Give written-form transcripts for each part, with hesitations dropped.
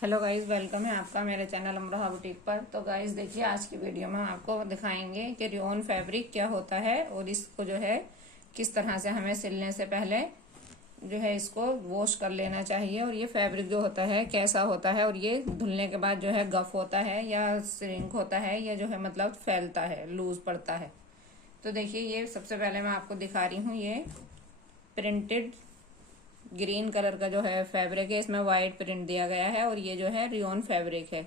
Hello guys, welcome है आपका मेरे चैनल अमरोहा बुटीक पर। तो गाइस देखिए, आज की वीडियो में हम आपको दिखाएंगे कि रियोन फैब्रिक क्या होता है और इसको जो है किस तरह से हमें सिलने से पहले जो है इसको वॉश कर लेना चाहिए, और ये फैब्रिक जो होता है कैसा होता है, और ये धुलने के बाद जो है गफ होता है या श्रिंक होता है या जो है मतलब फैलता है, लूज पड़ता है। तो देखिए, ये सबसे पहले मैं आपको दिखा रही हूँ। ये प्रिंटेड ग्रीन कलर का जो है फैब्रिक है, इसमें वाइट प्रिंट दिया गया है और ये जो है रियोन फैब्रिक है।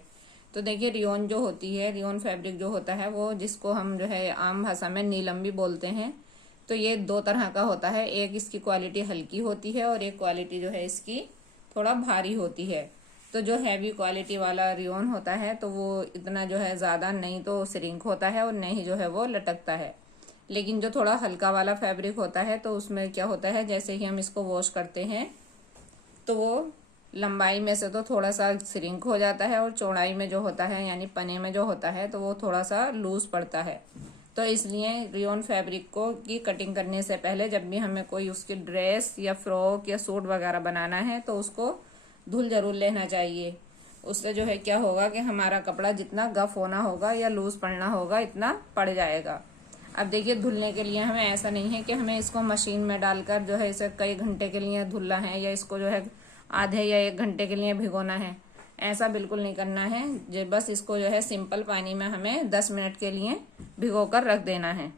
तो देखिए, रियोन जो होती है, रियोन फैब्रिक जो होता है वो जिसको हम जो है आम भाषा में नीलम भी बोलते हैं। तो ये दो तरह का होता है, एक इसकी क्वालिटी हल्की होती है और एक क्वालिटी जो है इसकी थोड़ा भारी होती है। तो जो हैवी क्वालिटी वाला रियोन होता है तो वो इतना जो है ज़्यादा नहीं तो श्रिंक होता है और नहीं जो है वो लटकता है। लेकिन जो थोड़ा हल्का वाला फैब्रिक होता है तो उसमें क्या होता है, जैसे ही हम इसको वॉश करते हैं तो वो लंबाई में से तो थोड़ा सा श्रिंक हो जाता है और चौड़ाई में जो होता है यानी पने में जो होता है तो वो थोड़ा सा लूज पड़ता है। तो इसलिए रियोन फैब्रिक को की कटिंग करने से पहले जब भी हमें कोई उसकी ड्रेस या फ्रॉक या सूट वगैरह बनाना है तो उसको धुल जरूर लेना चाहिए। उससे जो है क्या होगा कि हमारा कपड़ा जितना गफ होना होगा या लूज पड़ना होगा इतना पड़ जाएगा। अब देखिए, धुलने के लिए हमें ऐसा नहीं है कि हमें इसको मशीन में डालकर जो है इसे कई घंटे के लिए धुलना है या इसको जो है आधे या 1 घंटे के लिए भिगोना है। ऐसा बिल्कुल नहीं करना है। जो बस इसको जो है सिंपल पानी में हमें 10 मिनट के लिए भिगो कर रख देना है,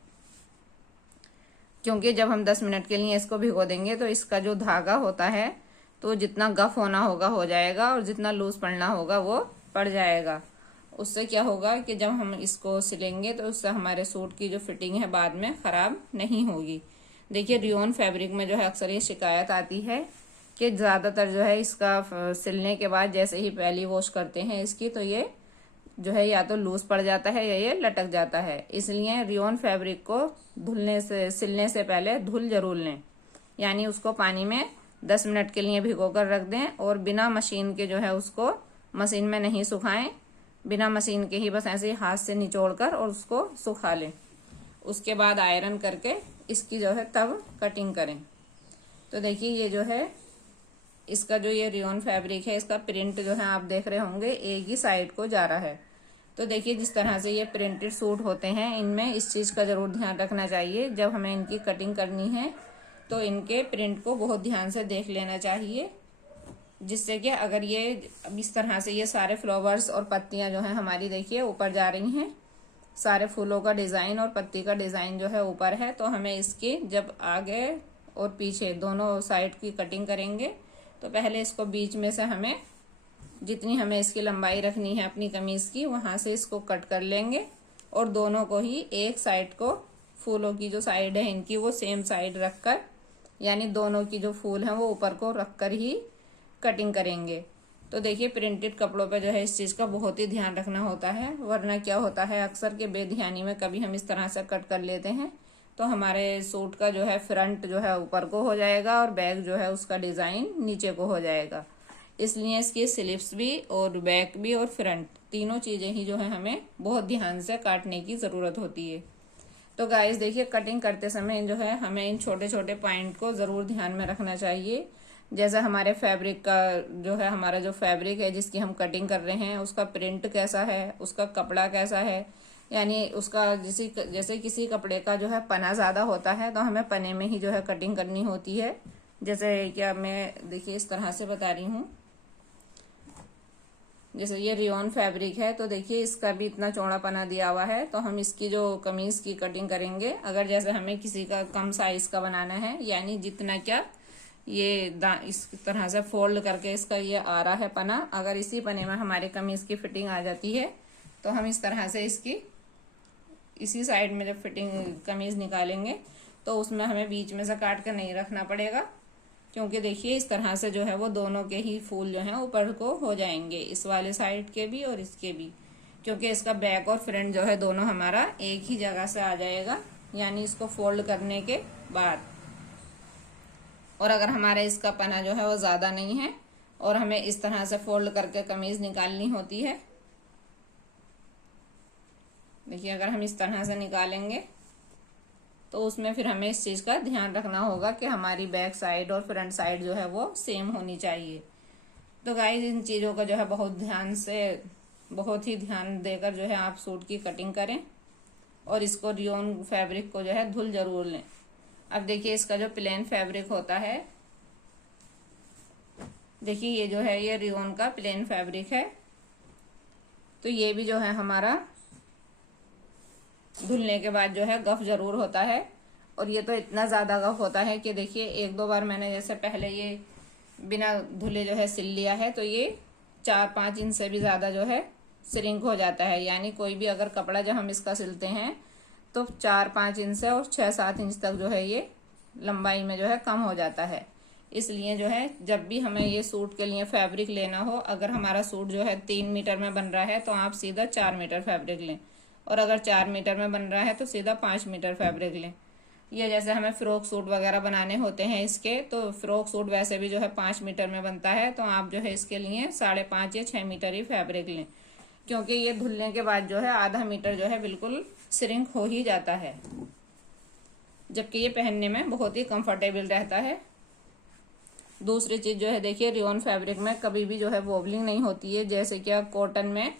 क्योंकि जब हम 10 मिनट के लिए इसको भिगो देंगे तो इसका जो धागा होता है तो जितना गफ होना होगा हो जाएगा और जितना लूज पड़ना होगा वो पड़ जाएगा। उससे क्या होगा कि जब हम इसको सिलेंगे तो उससे हमारे सूट की जो फिटिंग है बाद में खराब नहीं होगी। देखिए, रियोन फैब्रिक में जो है अक्सर ये शिकायत आती है कि ज़्यादातर जो है इसका सिलने के बाद जैसे ही पहली वॉश करते हैं इसकी तो ये जो है या तो लूज पड़ जाता है या ये लटक जाता है। इसलिए रियोन फैब्रिक को धुलने से सिलने से पहले धुल जरूर लें, यानी उसको पानी में 10 मिनट के लिए भिगो कर रख दें और बिना मशीन के जो है उसको मशीन में नहीं सुखाएं। बिना मशीन के ही बस ऐसे ही हाथ से निचोड़ कर और उसको सुखा लें। उसके बाद आयरन करके इसकी जो है तब कटिंग करें। तो देखिए, ये जो है इसका जो ये रियोन फैब्रिक है इसका प्रिंट जो है आप देख रहे होंगे एक ही साइड को जा रहा है। तो देखिए, जिस तरह से ये प्रिंटेड सूट होते हैं इनमें इस चीज़ का ज़रूर ध्यान रखना चाहिए। जब हमें इनकी कटिंग करनी है तो इनके प्रिंट को बहुत ध्यान से देख लेना चाहिए, जिससे कि अगर ये अब इस तरह से ये सारे फ्लावर्स और पत्तियां जो है हमारी देखिए ऊपर जा रही हैं, सारे फूलों का डिज़ाइन और पत्ती का डिज़ाइन जो है ऊपर है, तो हमें इसकी जब आगे और पीछे दोनों साइड की कटिंग करेंगे तो पहले इसको बीच में से हमें जितनी हमें इसकी लंबाई रखनी है अपनी कमीज की वहां से इसको कट कर लेंगे और दोनों को ही एक साइड को फूलों की जो साइड है इनकी वो सेम साइड रखकर, यानी दोनों की जो फूल हैं वो ऊपर को रखकर ही कटिंग करेंगे। तो देखिए, प्रिंटेड कपड़ों पे जो है इस चीज का बहुत ही ध्यान रखना होता है, वरना क्या होता है अक्सर के बेध्यानी में कभी हम इस तरह से कट कर लेते हैं तो हमारे सूट का जो है फ्रंट जो है ऊपर को हो जाएगा और बैक जो है उसका डिजाइन नीचे को हो जाएगा। इसलिए इसकी स्लिप्स भी और बैक भी और फ्रंट तीनों चीजें ही जो है हमें बहुत ध्यान से काटने की जरूरत होती है। तो गाइस देखिए, कटिंग करते समय जो है हमें इन छोटे छोटे पॉइंट को जरूर ध्यान में रखना चाहिए। जैसे हमारे फैब्रिक का जो है हमारा जो फैब्रिक है जिसकी हम कटिंग कर रहे हैं उसका प्रिंट कैसा है, उसका कपड़ा कैसा है, यानी उसका जैसे किसी कपड़े का जो है पना ज्यादा होता है तो हमें पने में ही जो है कटिंग करनी होती है। जैसे क्या मैं देखिए इस तरह से बता रही हूँ, जैसे ये रियोन फैब्रिक है तो देखिए इसका भी इतना चौड़ा पना दिया हुआ है, तो हम इसकी जो कमीज की कटिंग करेंगे अगर जैसे हमें किसी का कम साइज का बनाना है, यानी जितना क्या ये इस तरह से फोल्ड करके इसका ये आ रहा है पना, अगर इसी पने में हमारी कमीज की फिटिंग आ जाती है तो हम इस तरह से इसकी इसी साइड में जब फिटिंग कमीज निकालेंगे तो उसमें हमें बीच में से काट कर नहीं रखना पड़ेगा, क्योंकि देखिए इस तरह से जो है वो दोनों के ही फूल जो हैं ऊपर को हो जाएंगे, इस वाले साइड के भी और इसके भी, क्योंकि इसका बैक और फ्रंट जो है दोनों हमारा एक ही जगह से आ जाएगा, यानी इसको फोल्ड करने के बाद। और अगर हमारा इसका पना जो है वो ज्यादा नहीं है और हमें इस तरह से फोल्ड करके कमीज निकालनी होती है, देखिए अगर हम इस तरह से निकालेंगे तो उसमें फिर हमें इस चीज का ध्यान रखना होगा कि हमारी बैक साइड और फ्रंट साइड जो है वो सेम होनी चाहिए। तो गाइस इन चीज़ों का जो है बहुत ही ध्यान देकर जो है आप सूट की कटिंग करें और इसको रियोन फैब्रिक को जो है धुल जरूर लें। अब देखिए इसका जो प्लेन फैब्रिक होता है, देखिए ये जो है ये रियोन का प्लेन फैब्रिक है। तो ये भी जो है हमारा धुलने के बाद जो है गफ जरूर होता है, और ये तो इतना ज़्यादा गफ होता है कि देखिए एक दो बार मैंने जैसे पहले ये बिना धुले जो है सिल लिया है तो ये 4-5 इंच से भी ज़्यादा जो है श्रिंक हो जाता है। यानी कोई भी अगर कपड़ा जब हम इसका सिलते हैं तो 4-5 इंच से और 6-7 इंच तक जो है ये लंबाई में जो है कम हो जाता है। इसलिए जो है जब भी हमें ये सूट के लिए फैब्रिक लेना हो, अगर हमारा सूट जो है 3 मीटर में बन रहा है तो आप सीधा 4 मीटर फैब्रिक लें, और अगर 4 मीटर में बन रहा है तो सीधा 5 मीटर फैब्रिक लें। ये जैसे हमें फ्रॉक सूट वगैरह बनाने होते हैं इसके, तो फ्रॉक सूट वैसे भी जो है 5 मीटर में बनता है, तो आप जो है इसके लिए 5.5 या 6 मीटर ही फैब्रिक लें, क्योंकि ये धुलने के बाद जो है आधा मीटर जो है बिल्कुल श्रिंक हो ही जाता है, जबकि ये पहनने में बहुत ही कंफर्टेबल रहता है। दूसरी चीज जो है देखिए रियोन फैब्रिक में कभी भी जो है वॉबलिंग नहीं होती है, जैसे कि कॉटन में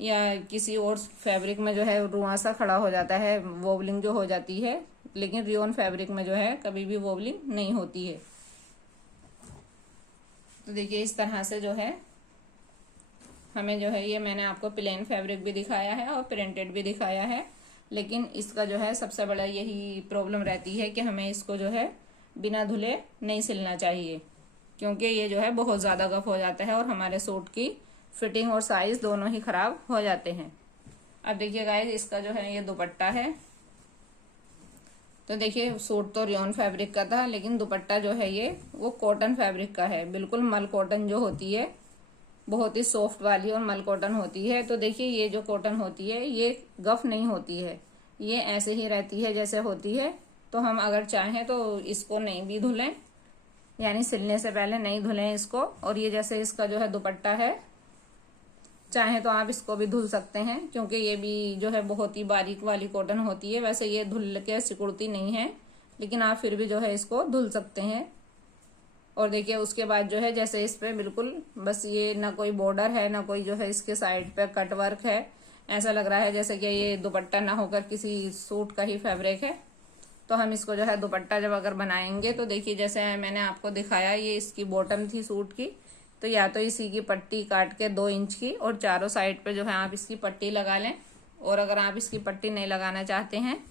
या किसी और फैब्रिक में जो है रुआं सा खड़ा हो जाता है, वॉबलिंग जो हो जाती है, लेकिन रियोन फैब्रिक में जो है कभी भी वॉबलिंग नहीं होती है। तो देखिए इस तरह से जो है हमें जो है ये मैंने आपको प्लेन फैब्रिक भी दिखाया है और प्रिंटेड भी दिखाया है, लेकिन इसका जो है सबसे बड़ा यही प्रॉब्लम रहती है कि हमें इसको जो है बिना धुले नहीं सिलना चाहिए, क्योंकि ये जो है बहुत ज़्यादा गफ हो जाता है और हमारे सूट की फिटिंग और साइज दोनों ही खराब हो जाते हैं। अब देखिए गाइस इसका जो है ये दुपट्टा है। तो देखिए सूट तो रियोन फैब्रिक का था, लेकिन दुपट्टा जो है ये वो कॉटन फैब्रिक का है, बिल्कुल मल कॉटन जो होती है, बहुत ही सॉफ्ट वाली और मल कॉटन होती है। तो देखिए ये जो कॉटन होती है ये गफ नहीं होती है, ये ऐसे ही रहती है जैसे होती है। तो हम अगर चाहें तो इसको नहीं भी धुलें, यानी सिलने से पहले नहीं धुलें इसको। और ये जैसे इसका जो है दुपट्टा है, चाहे तो आप इसको भी धुल सकते हैं, क्योंकि ये भी जो है बहुत ही बारीक वाली कॉटन होती है। वैसे ये धुल के सिकुड़ती नहीं है, लेकिन आप फिर भी जो है इसको धुल सकते हैं। और देखिए उसके बाद जो है जैसे इस पे बिल्कुल बस ये ना कोई बॉर्डर है ना कोई जो है इसके साइड पे कट वर्क है, ऐसा लग रहा है जैसे कि ये दुपट्टा ना होकर किसी सूट का ही फैब्रिक है। तो हम इसको जो है दुपट्टा जब अगर बनाएंगे तो देखिए जैसे मैंने आपको दिखाया ये इसकी बॉटम थी सूट की, तो या तो इसी की पट्टी काट के 2 इंच की और चारों साइड पे जो है आप इसकी पट्टी लगा लें। और अगर आप इसकी पट्टी नहीं लगाना चाहते हैं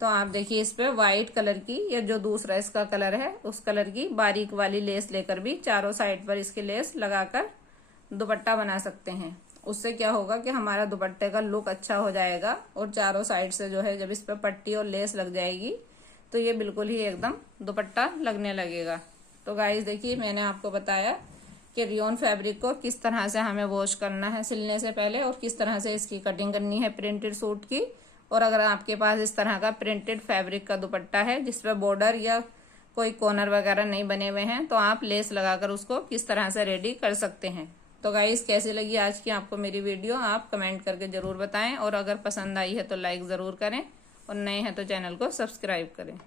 तो आप देखिए इस पे व्हाइट कलर की या जो दूसरा इसका कलर है उस कलर की बारीक वाली लेस लेकर भी चारों साइड पर इसकी लेस लगाकर दुपट्टा बना सकते हैं। उससे क्या होगा कि हमारा दुपट्टे का लुक अच्छा हो जाएगा, और चारों साइड से जो है जब इस पे पट्टी और लेस लग जाएगी तो ये बिल्कुल ही एकदम दुपट्टा लगने लगेगा। तो गाइस देखिए मैंने आपको बताया कि रियोन फैब्रिक को किस तरह से हमें वॉश करना है सिलने से पहले, और किस तरह से इसकी कटिंग करनी है प्रिंटेड सूट की। और अगर आपके पास इस तरह का प्रिंटेड फैब्रिक का दुपट्टा है जिसपे बॉर्डर या कोई कॉर्नर वगैरह नहीं बने हुए हैं, तो आप लेस लगाकर उसको किस तरह से रेडी कर सकते हैं। तो गाइस कैसी लगी आज की आपको मेरी वीडियो, आप कमेंट करके जरूर बताएं, और अगर पसंद आई है तो लाइक जरूर करें, और नए हैं तो चैनल को सब्सक्राइब करें।